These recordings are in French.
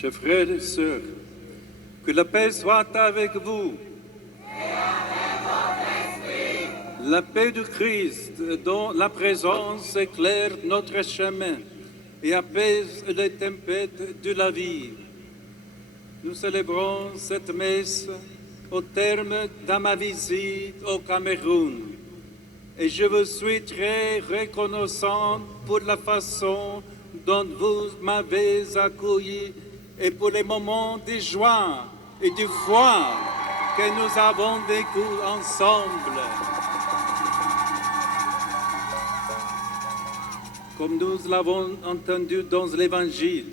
Chers frères et sœurs, que la paix soit avec vous. Et avec votre esprit. La paix du Christ, dont la présence éclaire notre chemin et apaise les tempêtes de la vie. Nous célébrons cette messe au terme de ma visite au Cameroun. Et je vous suis très reconnaissant pour la façon dont vous m'avez accueilli et pour les moments de joie et de foi que nous avons vécu ensemble. Comme nous l'avons entendu dans l'Évangile,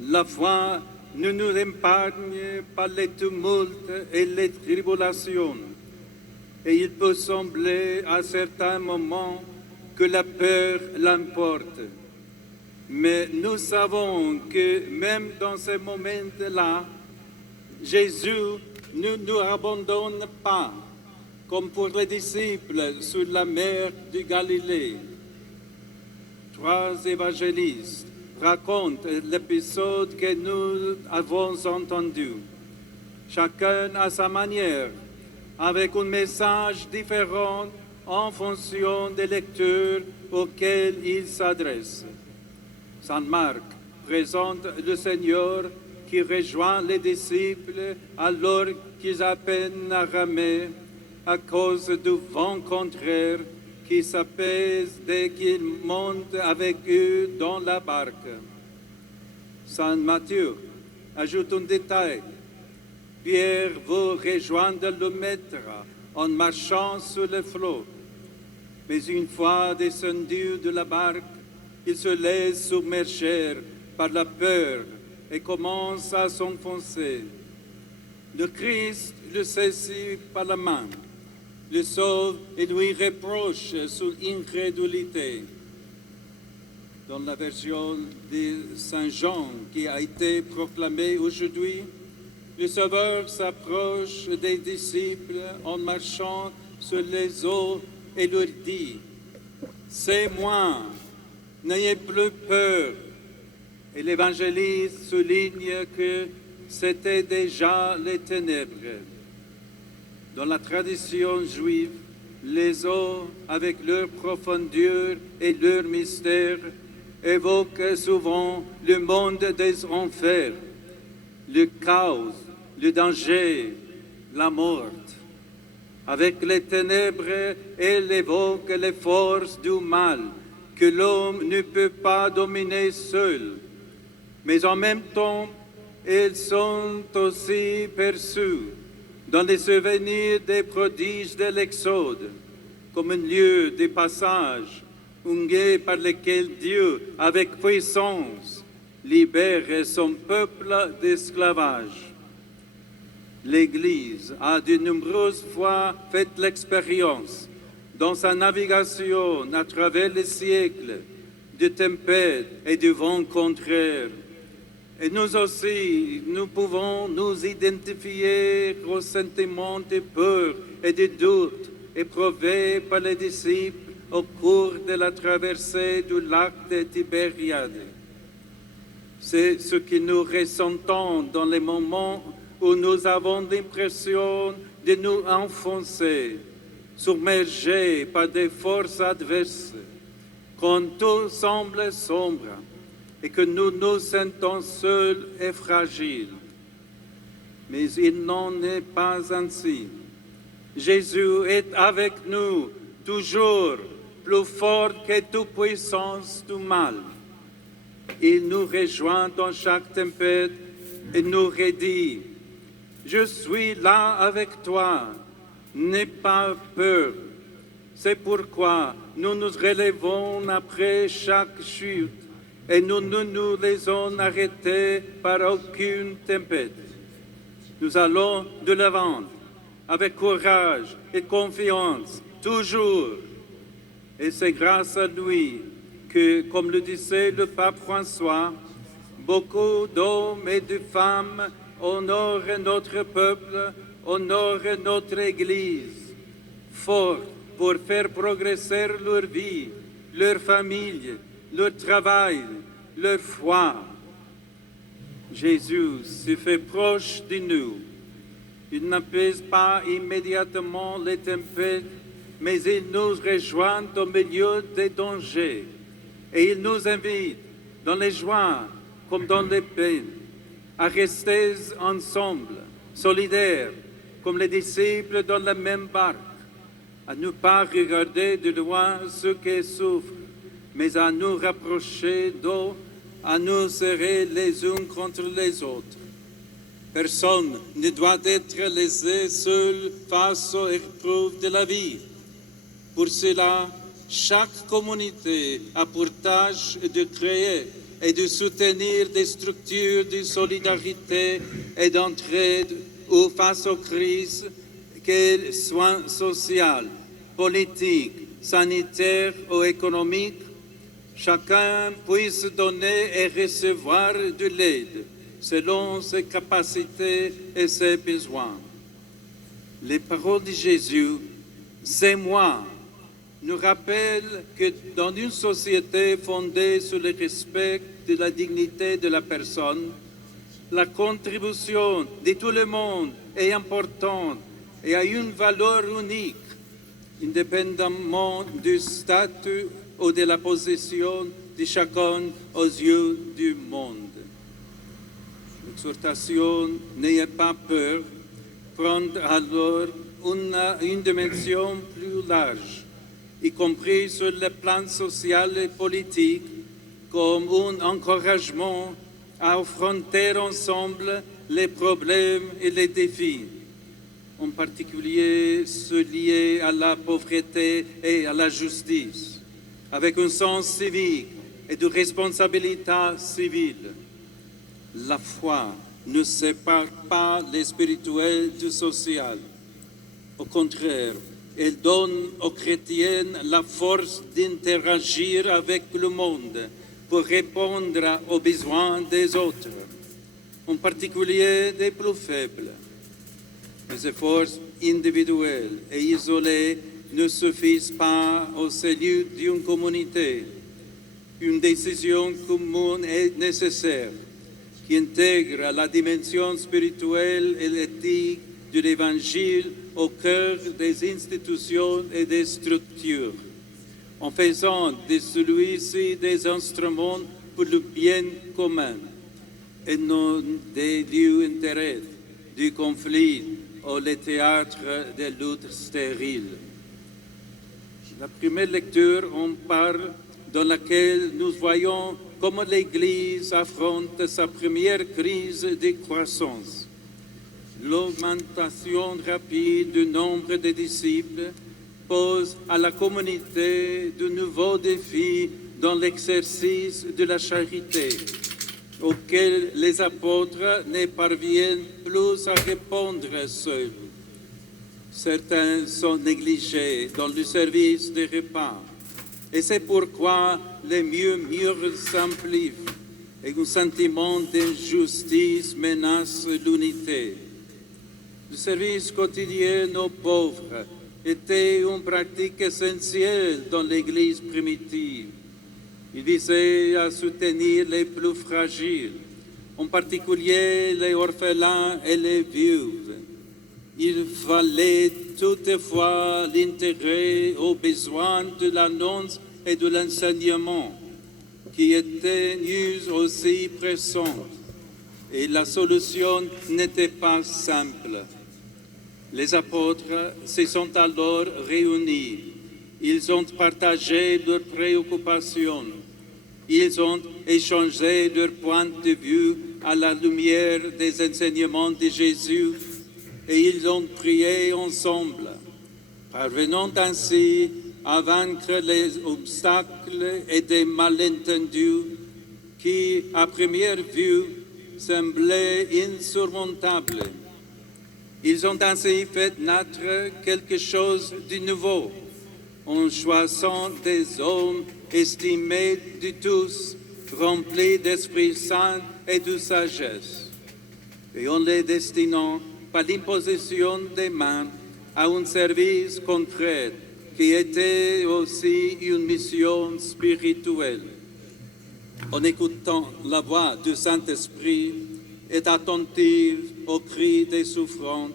la foi ne nous épargne pas les tumultes et les tribulations. Et il peut sembler à certains moments que la peur l'emporte. Mais nous savons que même dans ces moments-là, Jésus ne nous abandonne pas, comme pour les disciples sur la mer de Galilée. 3 évangélistes racontent l'épisode que nous avons entendu, chacun à sa manière, avec un message différent en fonction des lecteurs auxquels il s'adresse. Saint Marc présente le Seigneur qui rejoint les disciples alors qu'ils appellent à ramer à cause du vent contraire qui s'apaise dès qu'ils montent avec eux dans la barque. Saint Matthieu ajoute un détail. Pierre vous rejoindre le maître en marchant sur le flot. Mais une fois descendu de la barque, il se laisse submerger par la peur et commence à s'enfoncer. Le Christ le saisit par la main, le sauve et lui reproche son incrédulité. Dans la version de Saint Jean qui a été proclamée aujourd'hui, le Sauveur s'approche des disciples en marchant sur les eaux et leur dit « C'est moi, n'ayez plus peur ». Et l'évangéliste souligne que c'était déjà les ténèbres. Dans la tradition juive, les eaux, avec leur profondeur et leur mystère, évoquent souvent le monde des enfers, le chaos, le danger, la mort. Avec les ténèbres, elle évoque les forces du mal que l'homme ne peut pas dominer seul. Mais en même temps, elles sont aussi perçues dans les souvenirs des prodiges de l'Exode, comme un lieu de passage, un guet par lequel Dieu, avec puissance, libère son peuple d'esclavage. L'Église a de nombreuses fois fait l'expérience, dans sa navigation à travers les siècles, de tempêtes et de vents contraires. Et nous aussi, nous pouvons nous identifier aux sentiments de peur et de doute éprouvés par les disciples au cours de la traversée du lac de Tibériade. C'est ce que nous ressentons dans les moments où nous avons l'impression de nous enfoncer, submergés par des forces adverses, quand tout semble sombre et que nous nous sentons seuls et fragiles. Mais il n'en est pas ainsi. Jésus est avec nous, toujours plus fort que toute puissance du mal. Il nous rejoint dans chaque tempête et nous redit « Je suis là avec toi, n'aie pas peur ». C'est pourquoi nous nous relevons après chaque chute et nous ne nous laissons arrêter par aucune tempête. Nous allons de l'avant avec courage et confiance, toujours. Et c'est grâce à lui que, comme le disait le pape François, beaucoup d'hommes et de femmes honorent notre peuple, honorent notre Église, forts pour faire progresser leur vie, leur famille, leur travail, leur foi. Jésus se fait proche de nous. Il n'apaise pas immédiatement les tempêtes, mais il nous rejoint au milieu des dangers. Et il nous invite, dans les joies comme dans les peines, à rester ensemble, solidaires, comme les disciples dans la même barque, à ne pas regarder de loin ceux qui souffrent, mais à nous rapprocher d'eux, à nous serrer les uns contre les autres. Personne ne doit être laissé seul face aux épreuves de la vie. Pour cela, chaque communauté a pour tâche de créer et de soutenir des structures de solidarité et d'entraide ou face aux crises, qu'elles soient sociales, politiques, sanitaires ou économiques, chacun puisse donner et recevoir de l'aide selon ses capacités et ses besoins. Les paroles de Jésus, c'est moi, nous rappellent que dans une société fondée sur le respect de la dignité de la personne, la contribution de tout le monde est importante et a une valeur unique, indépendamment du statut ou de la position de chacun aux yeux du monde. L'exhortation n'ayez pas peur, prendre alors une dimension plus large, y compris sur le plan social et politique, comme un encouragement à affronter ensemble les problèmes et les défis, en particulier ceux liés à la pauvreté et à la justice, avec un sens civique et de responsabilité civile. La foi ne sépare pas le spirituel du social. Au contraire, elle donne aux chrétiens la force d'interagir avec le monde pour répondre aux besoins des autres, en particulier des plus faibles. Les efforts individuels et isolés ne suffisent pas au salut d'une communauté. Une décision commune est nécessaire qui intègre la dimension spirituelle et éthique de l'Évangile au cœur des institutions et des structures, en faisant de celui-ci des instruments pour le bien commun et non des lieux d'intérêt, du conflit ou les théâtres des luttes stériles. La première lecture en parle, dans laquelle nous voyons comment l'Église affronte sa première crise de croissance. L'augmentation rapide du nombre de disciples pose à la communauté de nouveaux défis dans l'exercice de la charité, auxquels les apôtres ne parviennent plus à répondre seuls. Certains sont négligés dans le service des repas, et c'est pourquoi les murs s'amplifient et un sentiment d'injustice menace l'unité. Le service quotidien aux pauvres était une pratique essentielle dans l'Église primitive. Il visait à soutenir les plus fragiles, en particulier les orphelins et les vieuves. Il fallait toutefois l'intégrer aux besoins de l'annonce et de l'enseignement, qui étaient aussi pressantes, et la solution n'était pas simple. Les apôtres se sont alors réunis. Ils ont partagé leurs préoccupations. Ils ont échangé leurs points de vue à la lumière des enseignements de Jésus et ils ont prié ensemble, parvenant ainsi à vaincre les obstacles et des malentendus qui, à première vue, semblaient insurmontables. Ils ont ainsi fait naître quelque chose de nouveau, en choisissant des hommes estimés de tous, remplis d'Esprit Saint et de sagesse, et en les destinant par l'imposition des mains à un service concret qui était aussi une mission spirituelle. En écoutant la voix du Saint-Esprit, est attentive aux cris des souffrantes.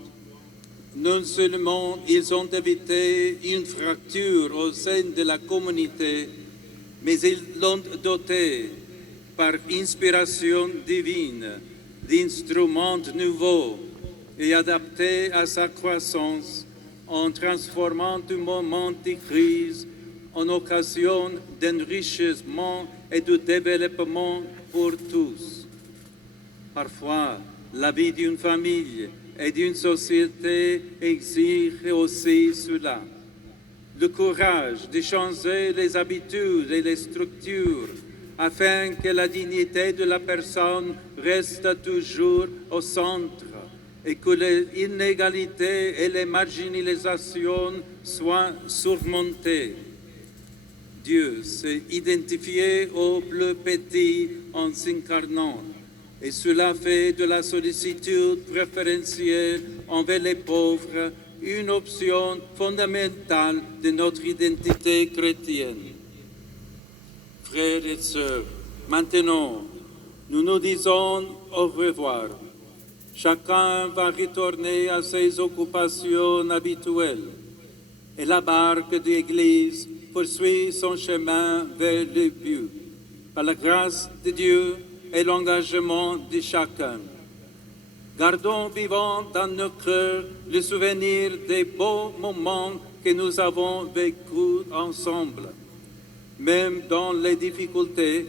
Non seulement ils ont évité une fracture au sein de la communauté, mais ils l'ont dotée, par inspiration divine, d'instruments nouveaux et adaptés à sa croissance, en transformant un moment de crise en occasion d'enrichissement et de développement pour tous. Parfois, la vie d'une famille et d'une société exige aussi cela. Le courage de changer les habitudes et les structures afin que la dignité de la personne reste toujours au centre et que les inégalités et les marginalisations soient surmontées. Dieu s'est identifié au plus petit en s'incarnant, et cela fait de la sollicitude préférentielle envers les pauvres une option fondamentale de notre identité chrétienne. Frères et sœurs, maintenant, nous nous disons au revoir. Chacun va retourner à ses occupations habituelles et la barque de l'Église poursuit son chemin vers le but, par la grâce de Dieu et l'engagement de chacun. Gardons vivant dans nos cœurs le souvenir des beaux moments que nous avons vécus ensemble. Même dans les difficultés,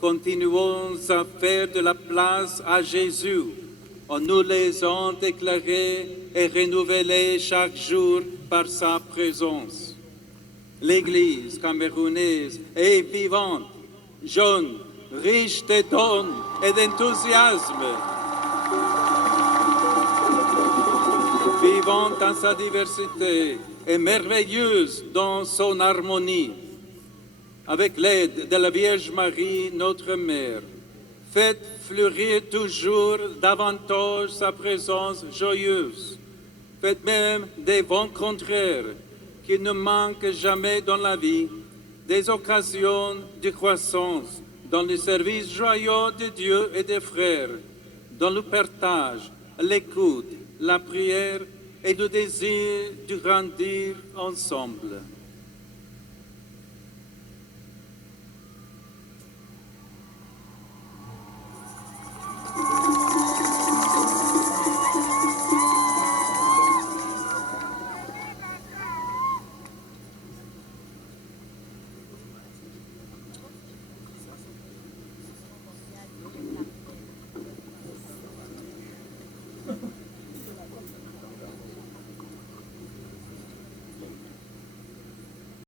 continuons à faire de la place à Jésus en nous laissant éclairer et renouveler chaque jour par sa présence. L'Église camerounaise est vivante, jeune, riche de dons et d'enthousiasme, vivante dans sa diversité et merveilleuse dans son harmonie. Avec l'aide de la Vierge Marie, notre Mère, faites fleurir toujours davantage sa présence joyeuse. Faites même des vents contraires qui ne manquent jamais dans la vie, des occasions de croissance dans le service joyeux de Dieu et des frères, dans le partage, l'écoute, la prière et le désir de grandir ensemble.